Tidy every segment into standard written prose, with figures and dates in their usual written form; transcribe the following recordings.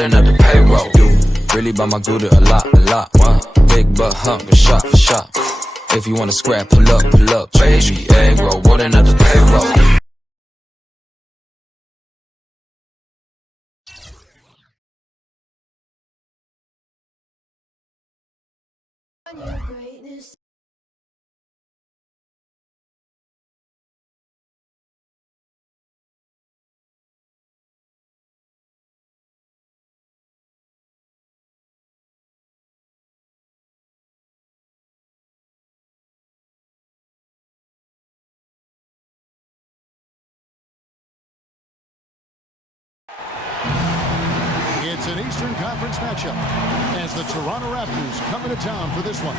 running up the payroll. You really buy my Gouda a lot. Big butt hump, shot for shot. If you wanna scrap, pull up, baby. Egg roll, running up the payroll. Your greatness. It's an Eastern Conference matchup as the Toronto Raptors come into town for this one.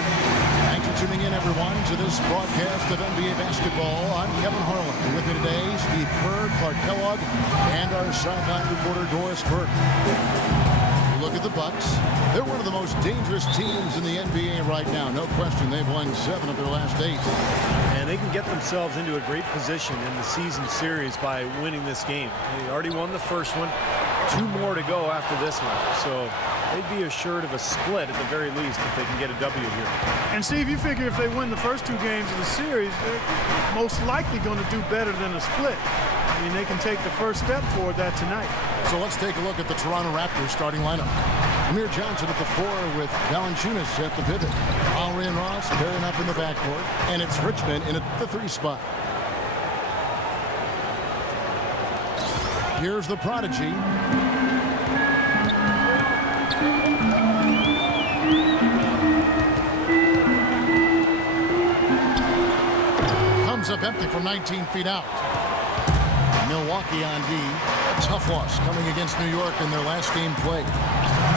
Thanks for tuning in, everyone, to this broadcast of NBA basketball. I'm Kevin Harlan. With me today, Steve Kerr, Clark Kellogg, and our sideline reporter, Doris Burke. Look at the Bucks. They're one of the most dangerous teams in the NBA right now. No question, they've won 7 of their last 8. And they can get themselves into a great position in the season series by winning this game. They already won the first one. 2 more to go after this one. So they'd be assured of a split at the very least if they can get a W here. And Steve, you figure if they win the first 2 games of the series, they're most likely going to do better than a split. I mean, they can take the first step toward that tonight. So let's take a look at the Toronto Raptors starting lineup. Amir Johnson at the 4 with Valanciunas at the pivot. Lowry and Ross pairing up in the backcourt. And it's Richmond in at the 3 spot. Here's the prodigy. Comes up empty from 19 feet out. Milwaukee on D. A tough loss coming against New York in their last game played.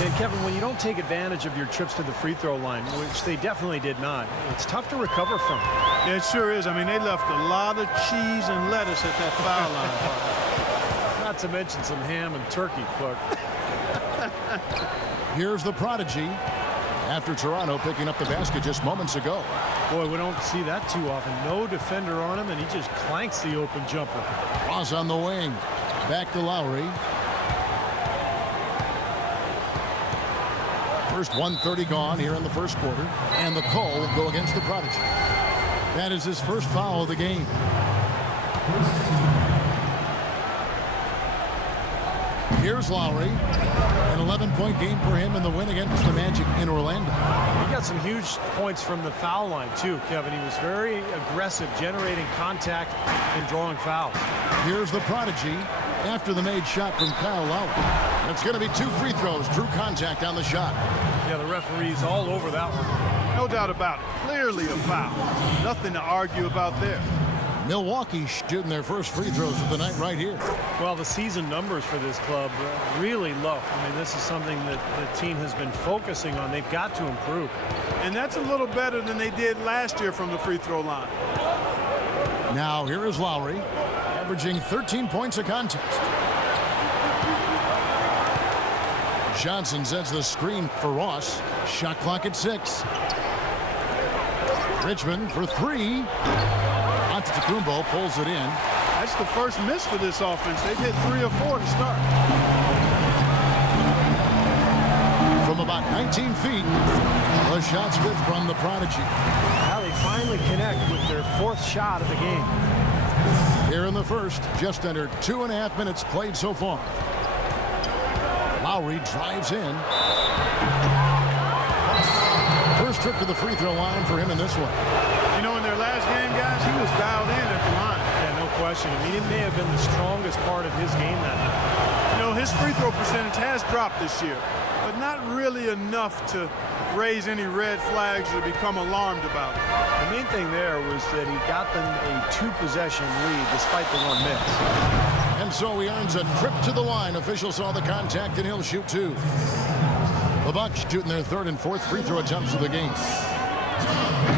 And Kevin, when you don't take advantage of your trips to the free throw line, which they definitely did not, it's tough to recover from. Yeah, it sure is. I mean, they left a lot of cheese and lettuce at that foul line. Not to mention some ham and turkey, Clark. Here's the prodigy after Toronto picking up the basket just moments ago. Boy, we don't see that too often. No defender on him, and he just clanks the open jumper. Ross on the wing. Back to Lowry. First 1:30 gone here in the first quarter. And the call will go against the prodigy. That is his first foul of the game. Here's Lowry. An 11-point game for him in the win against the Magic in Orlando. He got some huge points from the foul line, too, Kevin. He was very aggressive, generating contact and drawing fouls. Here's the prodigy after the made shot from Kyle Lowry. And it's going to be 2 free throws. Drew contact on the shot. Yeah, the referee's all over that one. No doubt about it. Clearly a foul. Nothing to argue about there. Milwaukee shooting their first free throws of the night right here. Well, the season numbers for this club really low. I mean, this is something that the team has been focusing on. They've got to improve. And that's a little better than they did last year from the free throw line. Now here is Lowry, averaging 13 points a contest. Johnson sets the screen for Ross. Shot clock at 6. Richmond for 3. Antetokounmpo pulls it in. That's the first miss for this offense. They've hit 3 or 4 to start. From about 19 feet, the shot's good from the prodigy. Now they finally connect with their 4th shot of the game. Here in the first, just under 2.5 minutes played so far. Lowry drives in. First trip to the free throw line for him in this one. You know, in their last game, guys, he was dialed in at the line. Yeah, no question. I mean, it may have been the strongest part of his game that night. You know, his free throw percentage has dropped this year, but not really enough to raise any red flags or become alarmed about it. The main thing there was that he got them a 2-possession lead despite the 1 miss. And so he earns a trip to the line. Officials saw the contact, and he'll shoot 2. The Bucks shooting their 3rd and 4th free throw attempts of the game.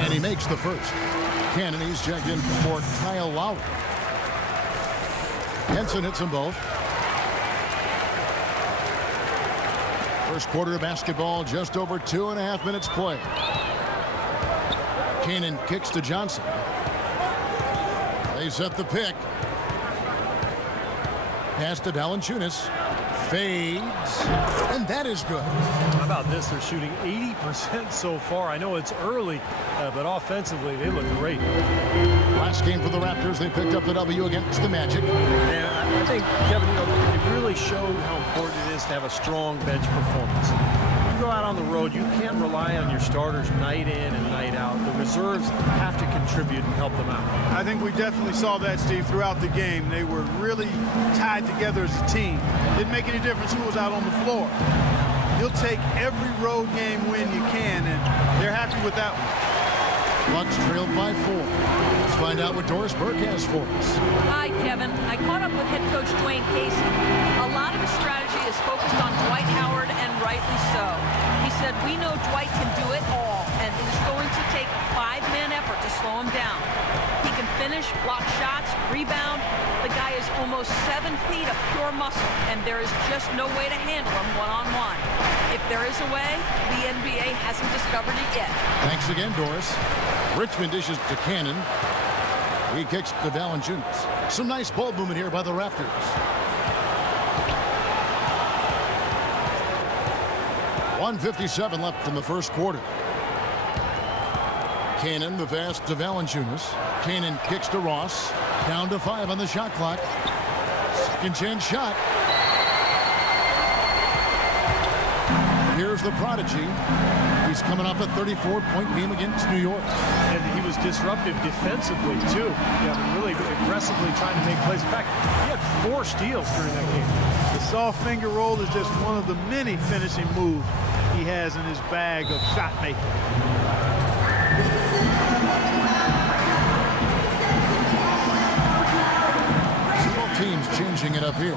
And he makes the first. Kennedy's checked in for Kyle Lowry. Henson hits them both. First quarter of basketball, just over 2.5 minutes play. Canaan kicks to Johnson. They set the pick. Pass to Valanciunas. Fades. And that is good. How about this? They're shooting 80% so far. I know it's early, but offensively, they look great. Last game for the Raptors, they picked up the W against the Magic. And I think, Kevin, it really showed how important it is to have a strong bench performance. You go out on the road, you can't rely on your starters night in and night out. The reserves have to contribute and help them out. I think we definitely saw that, Steve, throughout the game. They were really tied together as a team. Didn't make any difference who was out on the floor. You'll take every road game win you can, and they're happy with that one. Bucks trailed by 4. Let's find out what Doris Burke has for us. Hi, Kevin. I caught up with head coach Dwayne Casey. A lot of his strategy is focused on Dwight Howard, and rightly so. He said, we know Dwight can do it all, and it is going to take a 5-man effort to slow him down. He can finish, block shots, rebound. The guy is almost 7 feet of pure muscle, and there is just no way to handle him one-on-one. If there is a way, the NBA hasn't discovered it yet. Thanks again, Doris. Richmond dishes to Cannon. He kicks to Valanciunas. Some nice ball movement here by the Raptors. .157 left in the first quarter. Cannon, the pass to Valanciunas. Cannon kicks to Ross. Down to 5 on the shot clock. Second chance shot. Here's the prodigy. He's coming off a 34-point game against New York. And he was disruptive defensively, too. Yeah, really aggressively trying to make plays. In fact, he had 4 steals during that game. The soft finger roll is just one of the many finishing moves he has in his bag of shot making. Both teams changing it up here.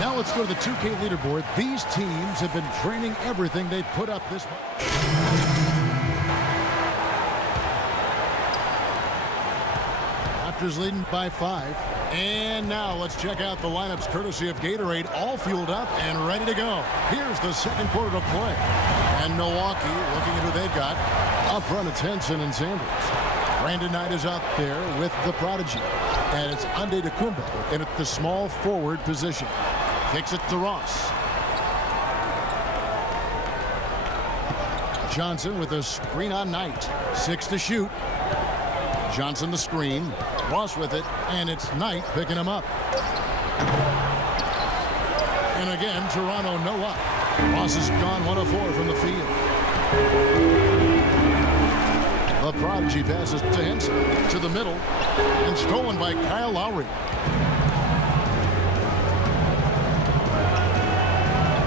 Now let's go to the 2K leaderboard. These teams have been training everything they put up this month. Raptors leading by 5. And now let's check out the lineups courtesy of Gatorade, all fueled up and ready to go. Here's the second quarter of play. And Milwaukee, looking at who they've got. Up front, it's Henson and Sanders. Brandon Knight is out there with the prodigy. And it's Antetokounmpo in at the small forward position. Kicks it to Ross. Johnson with a screen on Knight. 6 to shoot. Johnson the screen. Ross with it, and it's Knight picking him up. And again, Toronto no luck. Ross is gone 1 of 4 from the field. The prodigy passes to Henson, to the middle, and stolen by Kyle Lowry.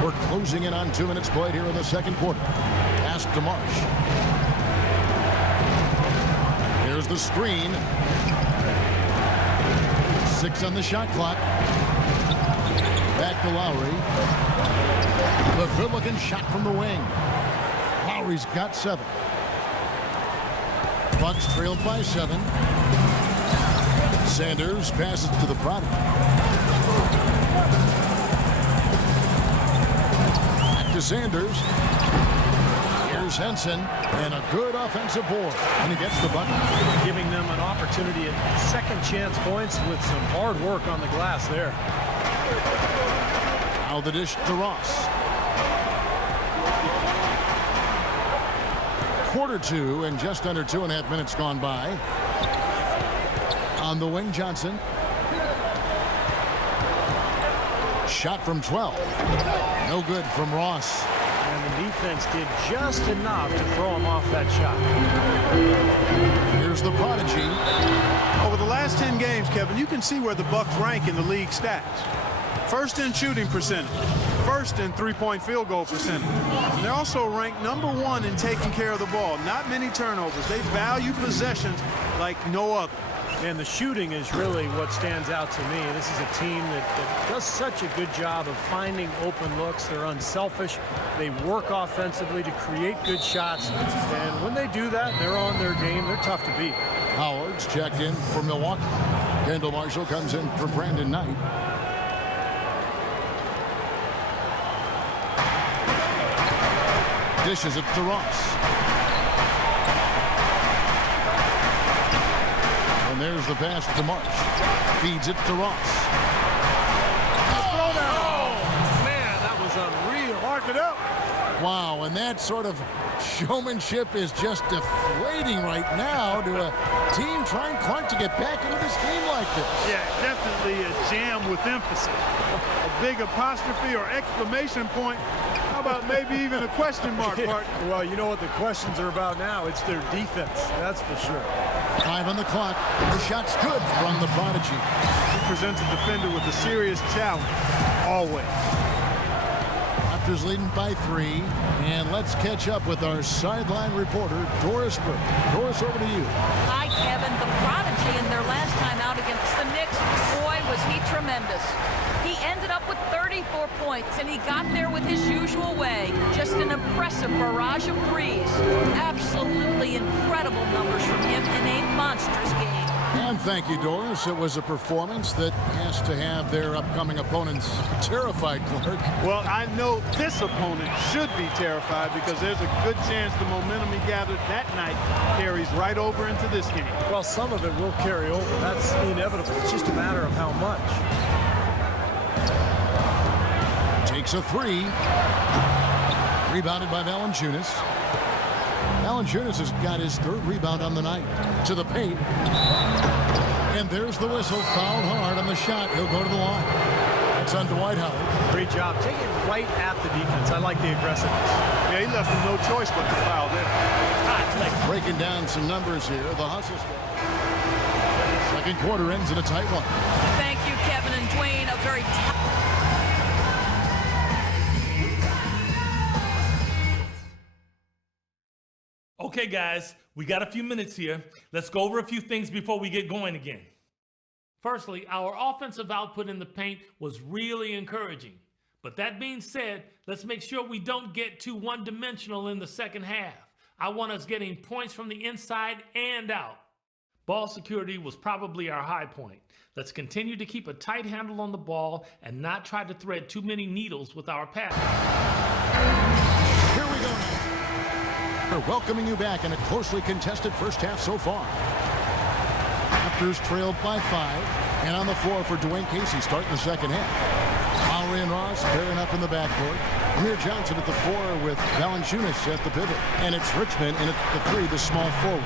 We're closing in on 2 minutes played here in the second quarter. Pass to Marsh. Here's the screen. 6 on the shot clock. Back to Lowry. The good-looking shot from the wing. Lowry's got 7. Bucks trailed by 7. Sanders passes to the prodigy. Back to Sanders. Here's Henson, and a good offensive board, and he gets the bucket. Giving them an opportunity at second chance points with some hard work on the glass there. Now the dish to Ross. Quarter 2 and just under 2.5 minutes gone by. On the wing, Johnson. Shot from 12. No good from Ross. And the defense did just enough to throw him off that shot. Here's the prodigy. Over the last 10 games, Kevin, you can see where the Bucks rank in the league stats. First in shooting percentage, first in three-point field goal percentage. And they're also ranked number 1 in taking care of the ball. Not many turnovers. They value possessions like no other. And the shooting is really what stands out to me. This is a team that does such a good job of finding open looks. They're unselfish. They work offensively to create good shots. And when they do that, they're on their game. They're tough to beat. Howard's checked in for Milwaukee. Kendall Marshall comes in for Brandon Knight. Dishes it to Ross. And there's the pass to Marsh. Feeds it to Ross. mark it up. Wow, and that sort of showmanship is just deflating right now to a team trying Clark to get back into this game like this. Yeah, definitely a jam with emphasis. A big apostrophe or exclamation point. How about maybe even a question mark, Mark? Well, you know what the questions are about now. It's their defense, that's for sure. 5 on the clock. The shot's good from the Prodigy. He presents a defender with a serious challenge, always. Raptors leading by 3. And let's catch up with our sideline reporter, Doris Burke. Doris, over to you. Hi, Kevin. The Prodigy in their last time out against the Knicks, boy, was he tremendous. He ended up with 34 points, and he got there with his usual way. Just an impressive barrage of threes. Absolutely incredible numbers from him in a monstrous game. And thank you, Doris. It was a performance that has to have their upcoming opponents terrified, Clark. Well, I know this opponent should be terrified because there's a good chance the momentum he gathered that night carries right over into this game. Well, some of it will carry over. That's inevitable. It's just a matter of how much. Takes a 3. Rebounded by Valanciunas. Valanciunas has got his 3rd rebound on the night. To the paint. And there's the whistle. Fouled hard on the shot. He'll go to the line. That's on Dwight Howard. Great job. Take it right at the defense. I like the aggressiveness. Yeah, he left him no choice but to foul there. Breaking down some numbers here. The hustle. Second quarter ends in a tight one. Thank you, Kevin and Dwayne. A very Okay, guys, we got a few minutes here. Let's go over a few things before we get going again. Firstly, our offensive output in the paint was really encouraging. But that being said, let's make sure we don't get too one-dimensional in the second half. I want us getting points from the inside and out. Ball security was probably our high point. Let's continue to keep a tight handle on the ball and not try to thread too many needles with our pass. Here we go. We're welcoming you back in a closely contested first half so far. Raptors trailed by 5. And on the floor for Dwayne Casey starting the second half. Lowry and Ross pairing up in the backcourt. Amir Johnson at the 4 with Valanciunas at the pivot. And it's Richmond in at the 3, the small forward.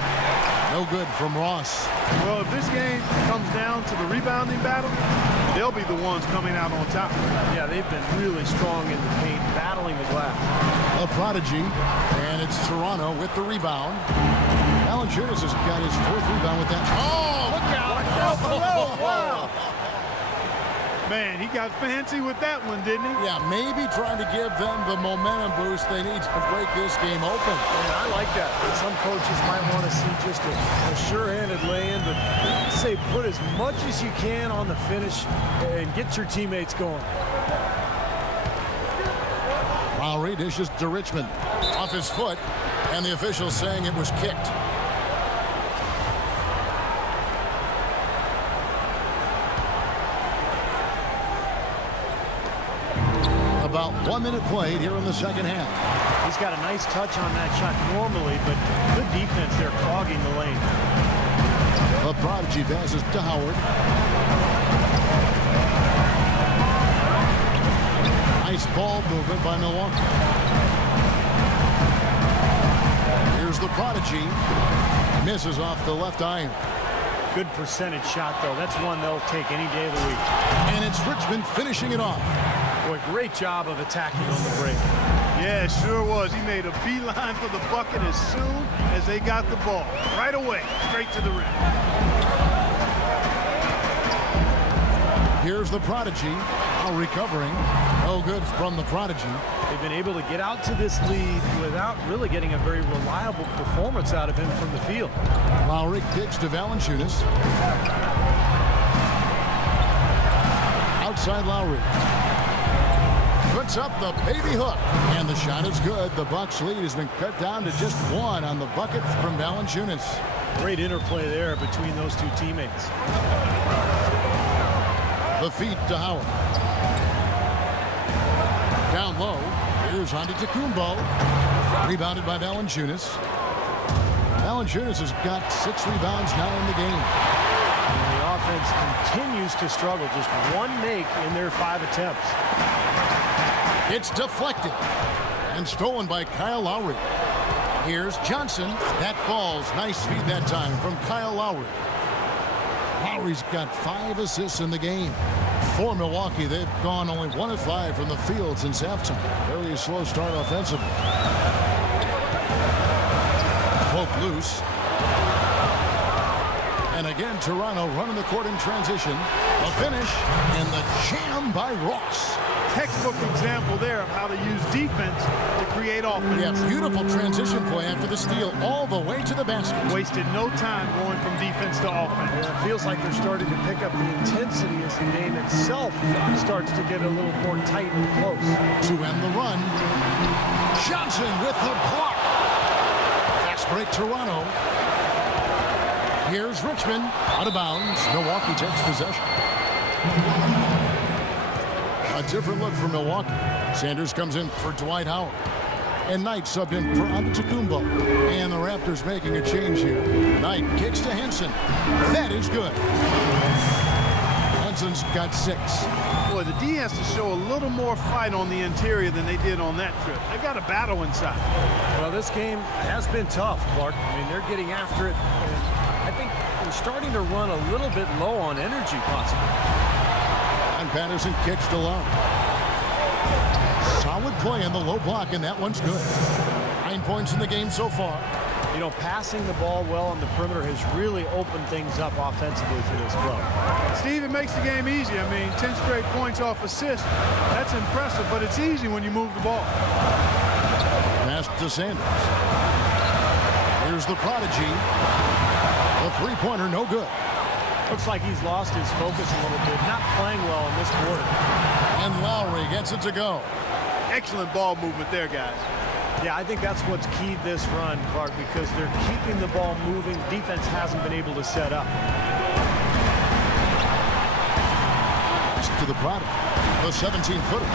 No good from Ross. Well, if this game comes down to the rebounding battle, they'll be the ones coming out on top. Yeah, they've been really strong in the paint, battling the glass. A Prodigy, and it's Toronto with the rebound. Valanciunas has got his 4th rebound with that. Oh, look out! Wow. Man, he got fancy with that one, didn't he? Yeah, maybe trying to give them the momentum boost they need to break this game open. And I like that. Some coaches might want to see just a sure-handed lay-in, but say put as much as you can on the finish and get your teammates going. Lowry dishes to Richmond. Off his foot, and the official saying it was kicked. About 1 minute played here in the second half. He's got a nice touch on that shot normally, but good defense there clogging the lane. The Prodigy passes to Howard. Nice ball movement by Milwaukee. Here's the Prodigy. Misses off the left iron. Good percentage shot, though. That's one they'll take any day of the week. And it's Richmond finishing it off. Boy, great job of attacking on the break. Yeah, sure was. He made a beeline for the bucket as soon as they got the ball. Right away, straight to the rim. Here's the Prodigy, now recovering. No good from the Prodigy. They've been able to get out to this lead without really getting a very reliable performance out of him from the field. Lowry kicks to Valanciunas. Outside Lowry. Puts up the baby hook. And the shot is good. The Bucks lead has been cut down to just 1 on the bucket from Valanciunas. Great interplay there between those two teammates. The feed to Howard. Down low. Here's Antetokounmpo. Rebounded by Valanciunas. Valanciunas has got 6 rebounds now in the game. And the offense continues to struggle. Just 1 make in their 5 attempts. It's deflected and stolen by Kyle Lowry. Here's Johnson. That falls. Nice feed that time from Kyle Lowry. Lowry's got 5 assists in the game. For Milwaukee, they've gone only 1 of 5 from the field since halftime. Very slow start offensively. Poke loose. And again, Toronto running the court in transition. A finish and the jam by Ross. Textbook example there of how to use defense to create offense. Yeah, beautiful transition play after the steal all the way to the basket. Wasted no time going from defense to offense. Yeah, it feels like they're starting to pick up the intensity as the game itself starts to get a little more tight and close. To end the run, Johnson with the block. Fast break Toronto. Here's Richmond out of bounds. Milwaukee takes possession. A different look for Milwaukee. Sanders comes in for Dwight Howard. And Knight subbed in for Antetokounmpo. And the Raptors making a change here. Knight kicks to Henson. That is good. Henson's got 6. Boy, the D has to show a little more fight on the interior than they did on that trip. They've got a battle inside. Well, this game has been tough, Clark. I mean, they're getting after it. And I think they're starting to run a little bit low on energy, possibly. And Patterson kicks to Love. Solid play in the low block, and that one's good. 9 points in the game so far. You know, passing the ball well on the perimeter has really opened things up offensively for this club. Steve, it makes the game easy. I mean, 10 straight points off assist. That's impressive, but it's easy when you move the ball. Pass to Sanders. Here's the prodigy. The three-pointer, no good. Looks like he's lost his focus a little bit. Not playing well in this quarter. And Lowry gets it to go. Excellent ball movement there, guys. Yeah, I think that's what's keyed this run, Clark, because they're keeping the ball moving. Defense hasn't been able to set up. To the product. The 17-footer.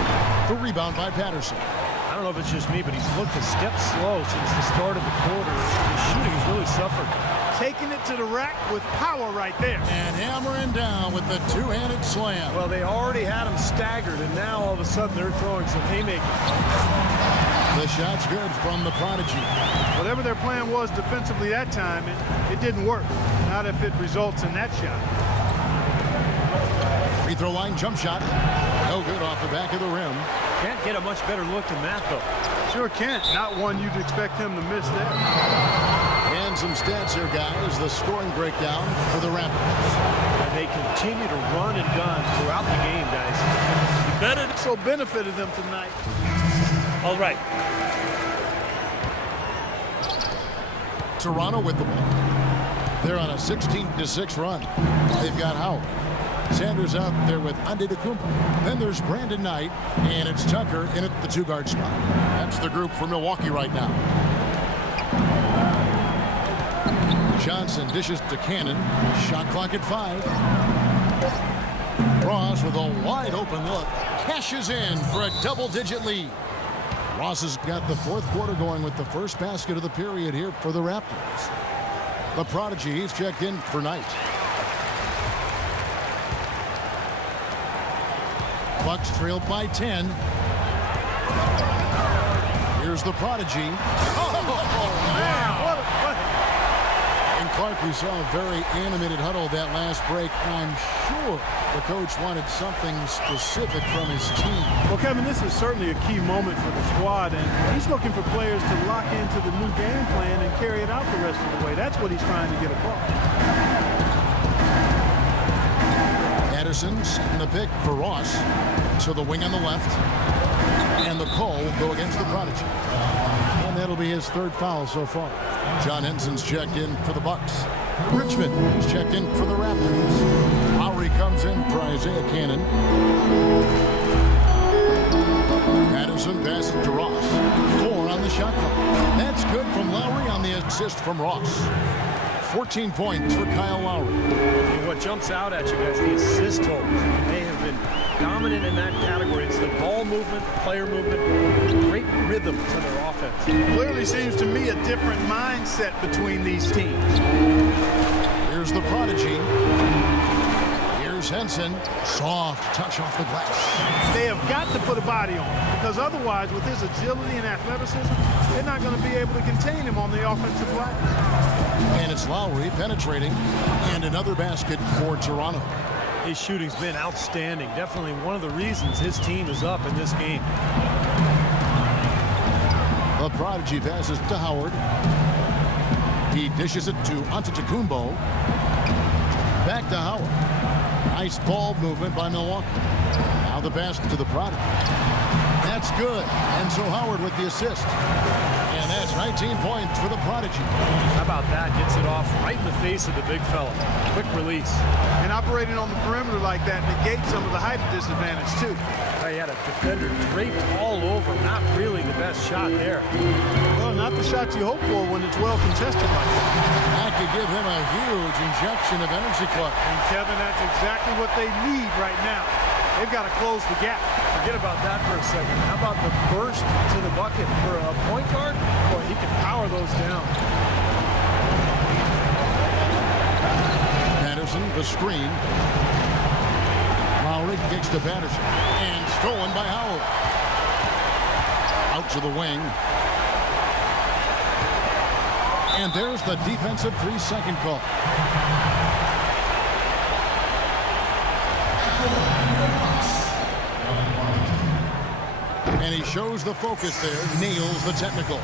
The rebound by Patterson. I don't know if it's just me, but he's looked a step slow since the start of the quarter. His shooting has really suffered. Taking it to the rack with power right there. And hammering down with the two-handed slam. Well, they already had him staggered, and now all of a sudden they're throwing some haymakers. The shot's good from the prodigy. Whatever their plan was defensively that time, it didn't work. Not if it results in that shot. Free throw line jump shot. No good off the back of the rim. Can't get a much better look than that, though. Sure can't. Not one you'd expect him to miss there. And some stats here, guys. The scoring breakdown for the Raptors. And they continue to run and gun throughout the game, guys. Better. So benefited them tonight. All right. Toronto with the ball. They're on a 16-6 run. They've got Howard. Sanders out there with Antetokounmpo. Then there's Brandon Knight, and it's Tucker in at the 2-guard spot. That's the group for Milwaukee right now. Johnson dishes to Cannon. Shot clock at 5. Ross with a wide open look. Cashes in for a double-digit lead. Ross has got the fourth quarter going with the first basket of the period here for the Raptors. The prodigy, he's checked in for Knight. Bucks trailed by 10. Here's the prodigy. And Clark, we saw a very animated huddle that last break, and I'm sure the coach wanted something specific from his team. Well, Kevin, this is certainly a key moment for the squad, and he's looking for players to lock into the new game plan and carry it out the rest of the way. That's what he's trying to get across. Patterson setting the pick for Ross to the wing on the left, and the call will go against the prodigy, and that'll be his third foul so far. John Henson's checked in for the Bucks. Richmond is checked in for the Raptors. Lowry comes in for Isaiah Cannon. Patterson passes to Ross. 4 on the shot clock. That's good from Lowry on the assist from Ross. 14 points for Kyle Lowry. And what jumps out at you guys, the assist totals. They have been dominant in that category. It's the ball movement, player movement, great rhythm to their offense. Clearly seems to me a different mindset between these teams. Here's the prodigy. Here's Here's Henson. Soft touch off the glass. They have got to put a body on him, because otherwise, with his agility and athleticism, they're not going to be able to contain him on the offensive glass. And it's Lowry penetrating. And another basket for Toronto. His shooting's been outstanding. Definitely one of the reasons his team is up in this game. The Prodigy passes to Howard. He dishes it to Antetokounmpo. Back to Howard. Nice ball movement by Milwaukee. Now the pass to the Prodigy. That's good. And so Howard with the assist. And that's 19 points for the Prodigy. How about that? Gets it off right in the face of the big fella. Quick release. And operating on the perimeter like that negates some of the height disadvantage, too. He had a defender draped all over. Not really the best shot there. Well, not the shot you hope for when it's well contested like that. That could give him a huge injection of energy, Clark. And, Kevin, that's exactly what they need right now. They've got to close the gap. Forget about that for a second. How about the burst to the bucket for a point guard? Boy, he can power those down. Patterson, the screen. Lowry kicks to Patterson. And stolen by Howard. Out to the wing. And there's the defensive 3-second call. And he shows the focus there, nails the technical.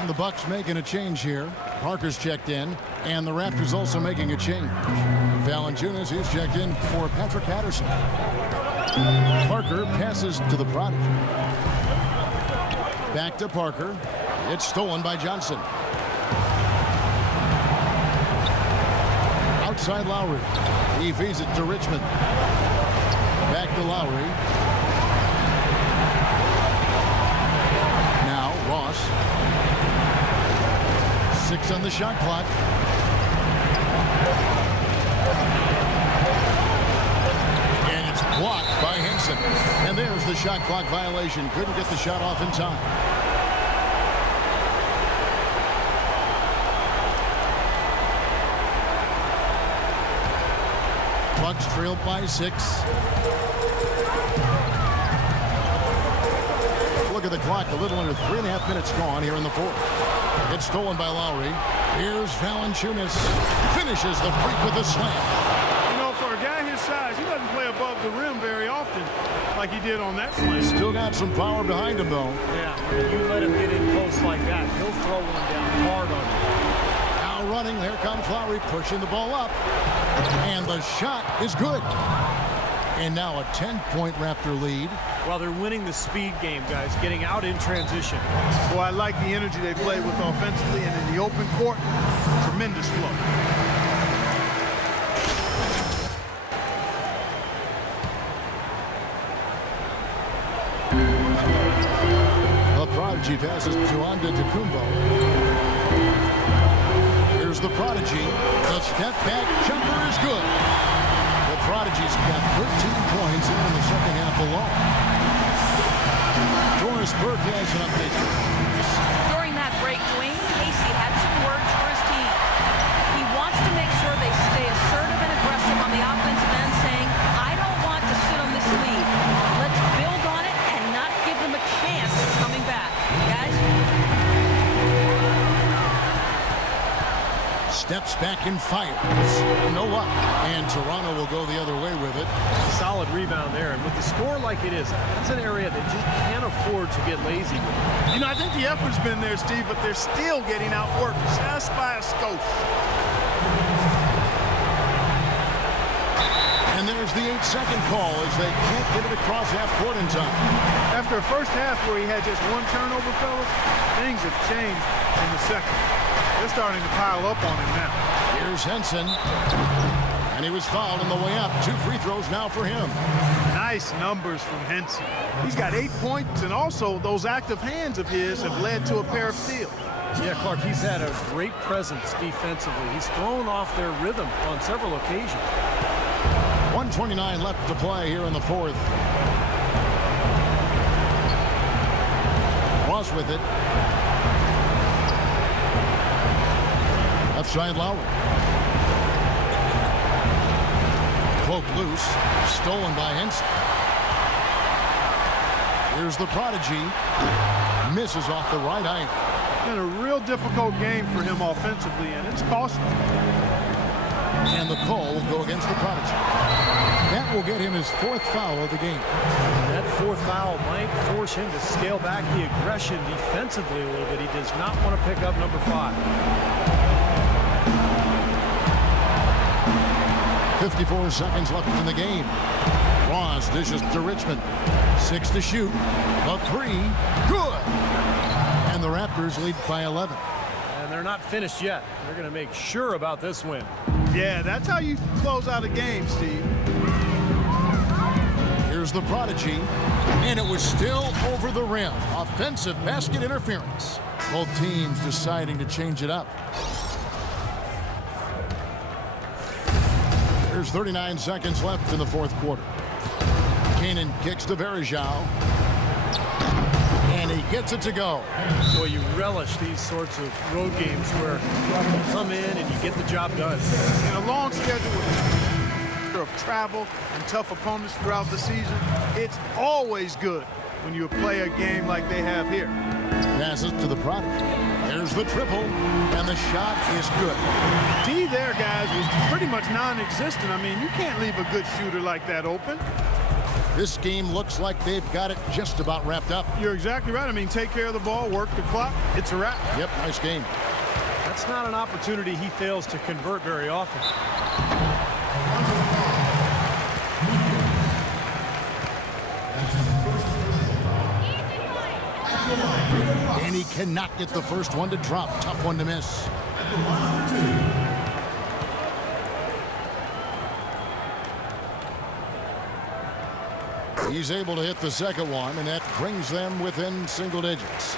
And the Bucks making a change here. Parker's checked in, and the Raptors also making a change. Valanciunas, he's checked in for Patrick Patterson. Parker passes to the Prodigy. Back to Parker. It's stolen by Johnson. Outside Lowry. He feeds it to Richmond. Back to Lowry. Now Ross. 6 on the shot clock. And it's blocked by Henson. And there's the shot clock violation. Couldn't get the shot off in time. Bucks trailed by 6. Look at the clock. A little under 3.5 minutes gone here in the fourth. It's stolen by Lowry. Here's Valanciunas. Finishes the break with a slam. You know, for a guy his size, he doesn't play above the rim very often like he did on that slam. Still got some power behind him, though. Yeah, you let him get in close like that, he'll throw one down hard on you. Now running. Here comes Lowry pushing the ball up. And the shot is good. And now a 10-point Raptor lead. Well, they're winning the speed game, guys, getting out in transition. Well, I like the energy they play with offensively, and in the open court, tremendous flow. The Prodigy passes to Antetokounmpo. Here's the Prodigy. The step back jumper is good. The Prodigy's got 13 points in the second half alone. Doris Burke has an update. During that break, Dwayne Casey had some words for his team. He wants to make sure they stay assertive and aggressive on the offensive end, saying, I don't want to sit on this lead. Let's build on it and not give them a chance of coming back. Guys? Steps back and fires. No luck. And Toronto will go the other way with it. Solid rebound there. And with the score like it is, that's an area that just can't afford to get lazy. You know, I think the effort's been there, Steve, but they're still getting outworked just by a skosh. And there's the 8-second call as they can't get it across half court in time. After a first half where he had just one turnover, fellas, things have changed in the second. They're starting to pile up on him now. Here's Henson. And he was fouled on the way up. 2 free throws now for him. Nice numbers from Henson. He's got 8 points, and also those active hands of his have led to a pair of steals. Yeah, Clark, he's had a great presence defensively. He's thrown off their rhythm on several occasions. 1:29 left to play here in the fourth. Ross with it. Left side Lowry. Poked loose. Stolen by Henson. Here's the prodigy. Misses off the right angle. Been a real difficult game for him offensively, and it's costly. And the call will go against the prodigy. That will get him his 4th foul of the game. That 4th foul might force him to scale back the aggression defensively a little bit. He does not want to pick up number 5. 54 seconds left in the game. Ross dishes to Richmond. 6 to shoot. A 3. Good. And the Raptors lead by 11. And they're not finished yet. They're going to make sure about this win. Yeah, that's how you close out a game, Steve. Here's the prodigy. And it was still over the rim. Offensive basket interference. Both teams deciding to change it up. There's 39 seconds left in the 4th quarter. Kanan kicks to Varejao. And he gets it to go. Boy, you relish these sorts of road games where you come in and you get the job done. In a long schedule of travel and tough opponents throughout the season, it's always good when you play a game like they have here. Passes to the prodigy. There's the triple, and the shot is good. D there, guys, was pretty much non-existent. I mean, you can't leave a good shooter like that open. This game looks like they've got it just about wrapped up. You're exactly right. I mean, take care of the ball, work the clock. It's a wrap. Yep, nice game. That's not an opportunity he fails to convert very often. And he cannot get the first one to drop. Tough one to miss. He's able to hit the second one, and that brings them within single digits.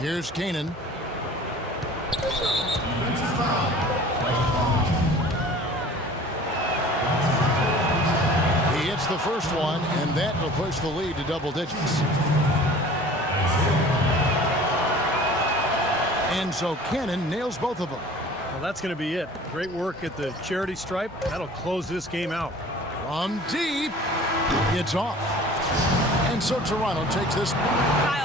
Here's Kanan. He hits the first one, and that will push the lead to double digits. And so Kanan nails both of them. Well, that's going to be it. Great work at the charity stripe. That'll close this game out. From deep, it's off. And so Toronto takes this. Kyle,